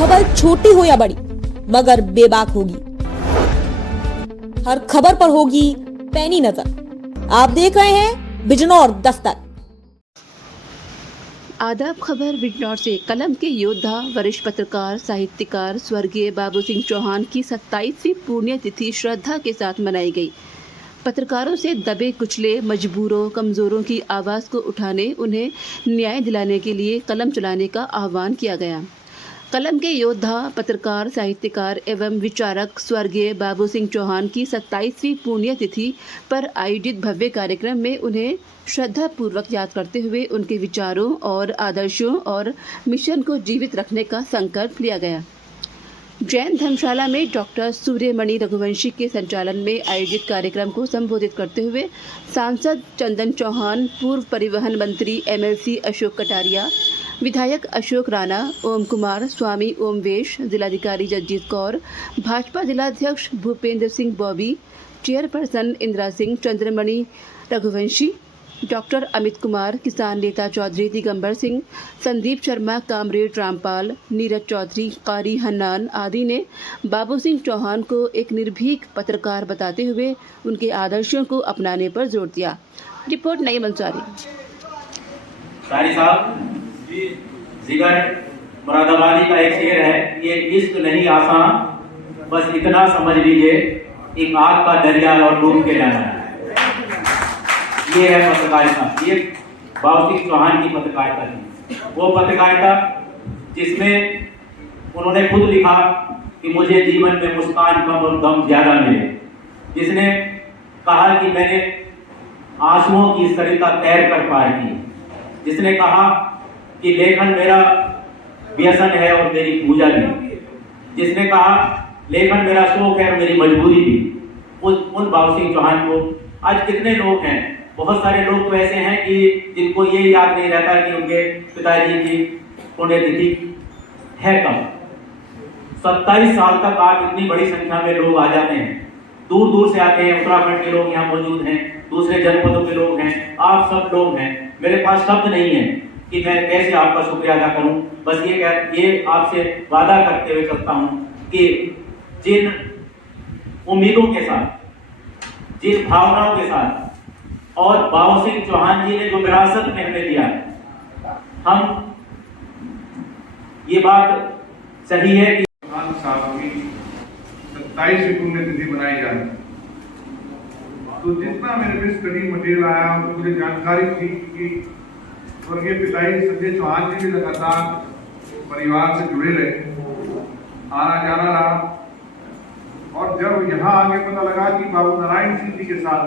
खबर छोटी हो या बड़ी मगर बेबाक होगी। हर खबर पर होगी पैनी नजर। आप देख रहे हैं बिजनौर दस्तक। आदाब। खबर बिजनौर से। कलम के योद्धा वरिष्ठ पत्रकार साहित्यकार स्वर्गीय बाबू सिंह चौहान की 27वीं पुण्यतिथि श्रद्धा के साथ मनाई गई। पत्रकारों से दबे कुचले मजबूरों कमज़ोरों की आवाज़ को उठाने, उन्हें न्याय दिलाने के लिए कलम चलाने का आह्वान किया गया। कलम के योद्धा पत्रकार साहित्यकार एवं विचारक स्वर्गीय बाबू सिंह चौहान की 27वीं पुण्यतिथि पर आयोजित भव्य कार्यक्रम में उन्हें श्रद्धापूर्वक याद करते हुए उनके विचारों और आदर्शों और मिशन को जीवित रखने का संकल्प लिया गया। जैन धर्मशाला में डॉक्टर सूर्यमणि रघुवंशी के संचालन में आयोजित कार्यक्रम को संबोधित करते हुए सांसद चंदन चौहान, पूर्व परिवहन मंत्री MLC अशोक कटारिया, विधायक अशोक राणा, ओम कुमार, स्वामी ओमवेश, जिलाधिकारी जगजीत कौर, भाजपा जिलाध्यक्ष भूपेंद्र सिंह बॉबी, चेयरपर्सन इंदिरा सिंह, चंद्रमणि रघुवंशी, डॉक्टर अमित कुमार, किसान नेता चौधरी दिगंबर सिंह, संदीप शर्मा, कामरेड रामपाल, नीरज चौधरी, कारी हन्नान आदि ने बाबू सिंह चौहान को एक निर्भीक पत्रकार बताते हुए उनके आदर्शों को अपनाने पर जोर दिया। रिपोर्ट नईम अंसारी। जिगर मुरादाबादी का एक शेर है, ये इश्क नहीं आसान, बस इतना समझ लीजिए एक आग का दरिया और डूब के जाना है। ये है पत्रकारिता, ये बाबू सिंह चौहान की पत्रकारिता थी। वो पत्रकारिता जिसमें उन्होंने खुद लिखा कि मुझे जीवन में मुस्कान कम और गम ज्यादा मिले, जिसने कहा कि मैंने आंसुओं की सरिता तैर कर पार की, जिसने कहा कि लेखन मेरा व्यसन है और मेरी पूजा भी, जिसने कहा लेखन मेरा शौक है और मेरी मजबूरी भी। उन बाबू सिंह चौहान को आज कितने लोग हैं, बहुत सारे लोग तो ऐसे हैं कि जिनको ये याद नहीं रहता कि उनके पिताजी की पुण्यतिथि है कब। 27 साल तक आप इतनी बड़ी संख्या में लोग आ जाते हैं, दूर दूर से आते हैं, उत्तराखंड के लोग यहाँ मौजूद हैं, दूसरे जनपदों के लोग हैं, आप सब लोग हैं। मेरे पास शब्द नहीं है कि मैं कैसे आपका शुक्रिया अदा करूं। बस ये आपसे वादा करते हुए चलता हूं कि जिन उम्मीदों के साथ, जिन भावनाओं के साथ और बाबू सिंह चौहान जी ने जो विरासत में हमें दिया, हम ये बात सही है कि साहब की 27वीं पुण्यतिथि मनाई जा रही है। तो जितना मेरे पे स्टडी मटेरियल आया, तो मुझे जानकारी थी कि स्वर्गीय पिताजी संजय चौहान जी भी लगातार परिवार से जुड़े रहे, आना जाना रहा। और जब यहाँ आगे पता लगा कि बाबू नारायण सिंह जी के साथ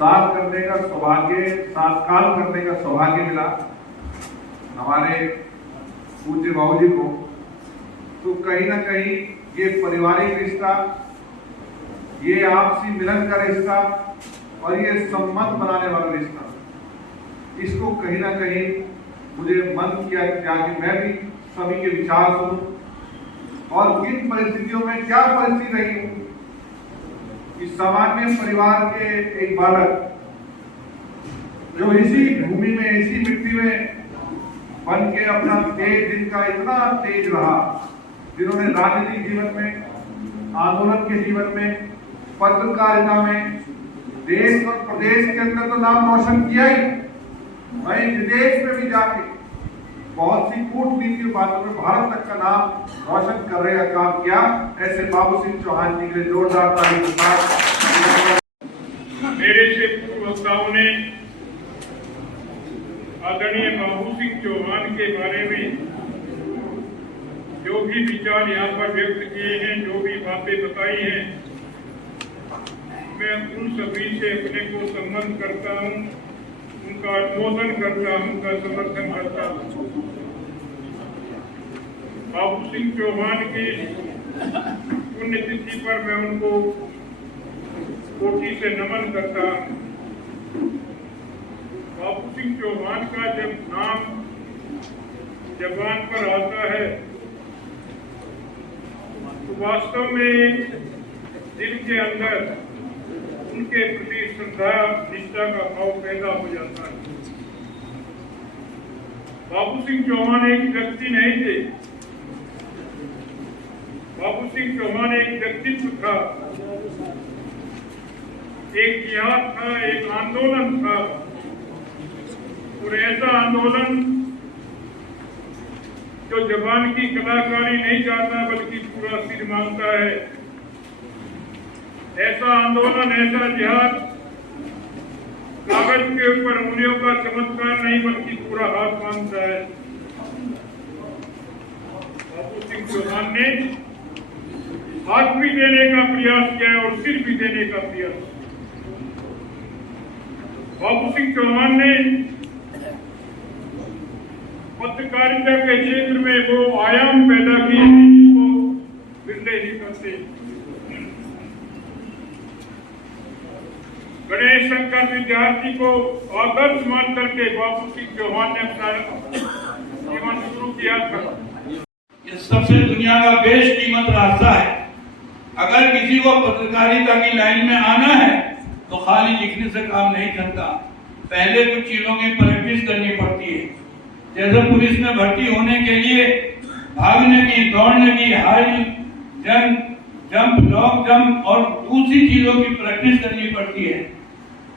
करने का सौभाग्य, साथ काम करने का सौभाग्य मिला हमारे पूज्य बाबू जी को, तो कहीं ना कहीं ये पारिवारिक रिश्ता, ये आपसी मिलन का रिश्ता और ये संबंध बनाने वाला रिश्ता, इसको कहीं ना कहीं मुझे मन किया कि मैं भी सभी के विचार सुनूं और किन परिस्थितियों में क्या परिस्थिति रही हूं कि सामान्य परिवार के एक बालक जो इसी भूमि में, इसी मिट्टी में बन के अपना तेज दिन का इतना तेज रहा, जिन्होंने राजनीतिक जीवन में, आंदोलन के जीवन में, पत्रकारिता में, देश और प्रदेश के अंदर तो नाम रोशन किया ही, वहीं विदेश में भी जाके बहुत सी कूटनीति बातों में भारत तक का नाम रोशन करने का काम किया। ऐसे बाबू सिंह चौहान जी के जोरदार ताली के साथ मेरे से पूर्व वक्ताओं ने आदरणीय बाबू सिंह चौहान के बारे में जो भी विचार यहाँ पर व्यक्त किए हैं, जो भी बातें बताई हैं, मैं उन सभी से अपने को संबंध करता हूँ, उनका अनुमोदन करता हूँ, उनका समर्थन करता हूँ। बाबू सिंह चौहान की पुण्यतिथि पर मैं उनको कोटि से नमन करता हूँ। बाबू सिंह चौहान का जब नाम जबान पर आता है तो वास्तव में दिल के अंदर उनके प्रति श्रद्धा निष्ठा का भाव पैदा हो जाता है। बाबू सिंह चौहान एक व्यक्ति नहीं थे, बाबू सिंह चौहान एक व्यक्तित्व था, एक जिहाद था, एक आंदोलन था, और ऐसा आंदोलन जो जबान की कलाकारी नहीं चाहता बल्कि पूरा सिर मांगता है। ऐसा आंदोलन, ऐसा जिहाद कागज के ऊपर उंगलियों का चमत्कार नहीं बल्कि पूरा हाथ मांगता है। बाबू सिंह चौहान ने हाथ भी देने का प्रयास किया और सिर भी देने का प्रयास। बाबू सिंह चौहान ने पत्रकारिता के क्षेत्र में वो आयाम पैदा किए जिसको बिरले ही करते। गणेश शंकर विद्यार्थी को आदर्श मान करके बाबू सिंह चौहान ने अपना जीवन शुरू किया था। ये सबसे दुनिया का बेशकीमत रास्ता है। अगर किसी को पत्रकारिता की लाइन में आना है तो खाली लिखने से काम नहीं चलता, पहले कुछ चीजों की प्रैक्टिस करनी पड़ती है। जैसे पुलिस में भर्ती होने के लिए भागने की, दौड़ने की, हाई जंप, लॉन्ग जंप और दूसरी चीजों की प्रैक्टिस करनी पड़ती है।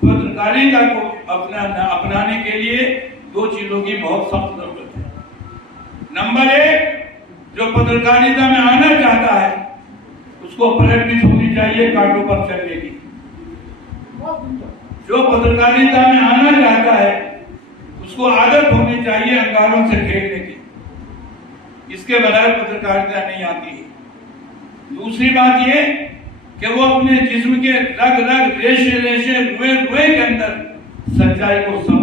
पत्रकारिता को अपनाने के लिए दो चीजों की बहुत सख्त जरूरत है। नंबर एक, जो पत्रकारिता में आना चाहता है उसको प्रैक्टिस होनी चाहिए कांटों पर चलने की। जो पत्रकारिता में आना चाहता है उसको आदत होनी चाहिए अंगारों से खेलने की। इसके बगैर पत्रकारिता नहीं आती है। दूसरी बात ये कि वो अपने जिस्म के रग रग, रेशे रेशे, रुए रुए के अंदर सच्चाई को समझ